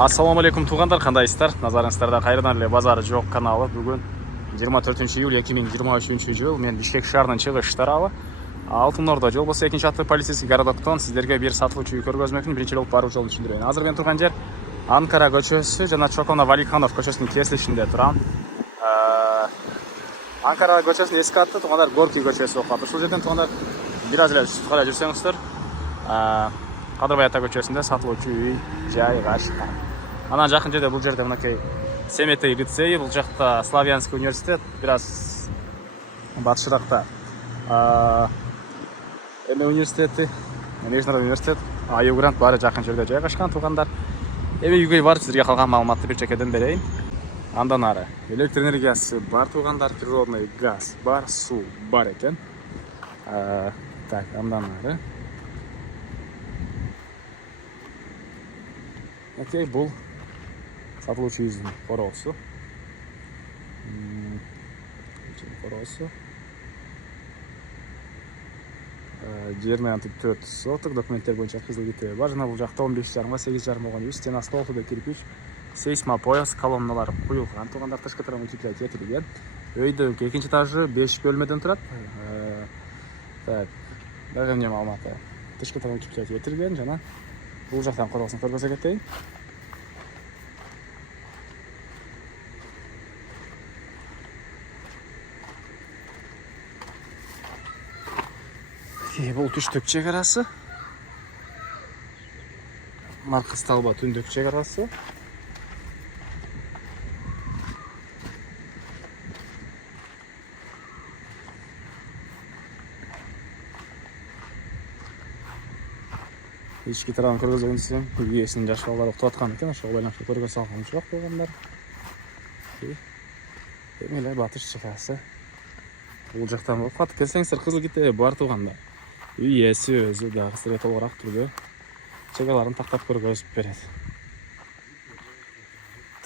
Ассаламу алейкум туғандар, қандайсыздар? Назарыңыздарда қайырдан эле базары жоқ каналы. Бүгін 24 июль 2023 жыл. Мен Бишкек шаарынын чыгыш тарабы. Алтын Орда жол болсо 2-аттуу полицейский городоктон сиздерге бир сатылуучу үй көргөзмөкмүн. Биринчи болуп баруу жолун түшүндүрөйүн. Азыр мен турган жер Анкара көчөсү жана Чокона Валиханов көчөсүнүн кесилишинде турам. Анкара көчөсүнүн эски аты туугандар Горький көчөсү болуп калат. Ушул жерден туугандар бир аз эле түшүп кала жүрсөңүздөр, Кадырбай ата көчөсүндө сатылуучу үй жайгашкан. Анан жакын жерде бул жерде мынакей Семетей лицейи, бул жакта Славянский университет, бир аз батышыракта Эме университети, Международный университет, Аю Грант баары жакын жерде жайгашкан туугандар. Эми үйгө барып сизерге калган маалыматты бир чекеден берейин. Андан ары электр энергиясы бар туугандар, природный газ бар, суу бар экен. Так, андан ары окей, бул сатылуучу үйүбүздүн короосу. Жер 4 соток, документтер боюнча кызыл китеби бар. Жана бул жакта 15,5 8,5 болгон үй, стенасы толтурду кирпич, сейсмопояс колонналары куюлган. Туугандар тышкы тарабы утеплять этилген. Өйдүн экинчи этажы 5 бөлмөдөн турат. Так, дагы эмне маалыматы? Тышкы тарабы утеплять этилген жана бул жактан короосун көргөзө кетейин. Бул түштүк чек арасы. Маркас Талба түндүк чек арасы. Ички тарабын көргөзгөн десем, үй ээсинин жаш балдары уктап аткан экен, ошого байланыштуу көргөзө алган жок болгондар. Эми эле батыш чекасы. Бул жактан болуп калат. Келсеңиздер, кызыл китеби бар туугандар. Үй ээси өзү дагы силерге толугураак түрдө чегаларын тактап көргөзүп берет.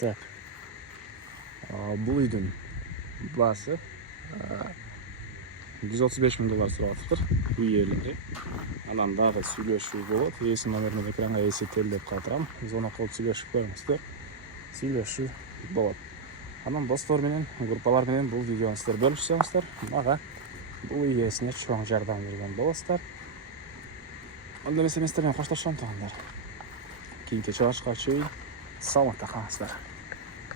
Так. Бул үйдүн баасы $135,000 сурап атыптыр. Үй ээлери. Анан дагы сүйлөшүү болот. Ээси номерин экранга эсептелеп калтырам. Зона кылып сүйлөшүп көрүңүздөр. Сүйлөшүү болот. Анан достор менен, группалар менен бул видеону сиздер бөлүшсөңүздөр, мага бул үй ээсине чоң жардам берген болосуздар. Анда эмес эместер менен коштошом туугандар. Кийинки чыгышка чейин саламатта калыңыздар.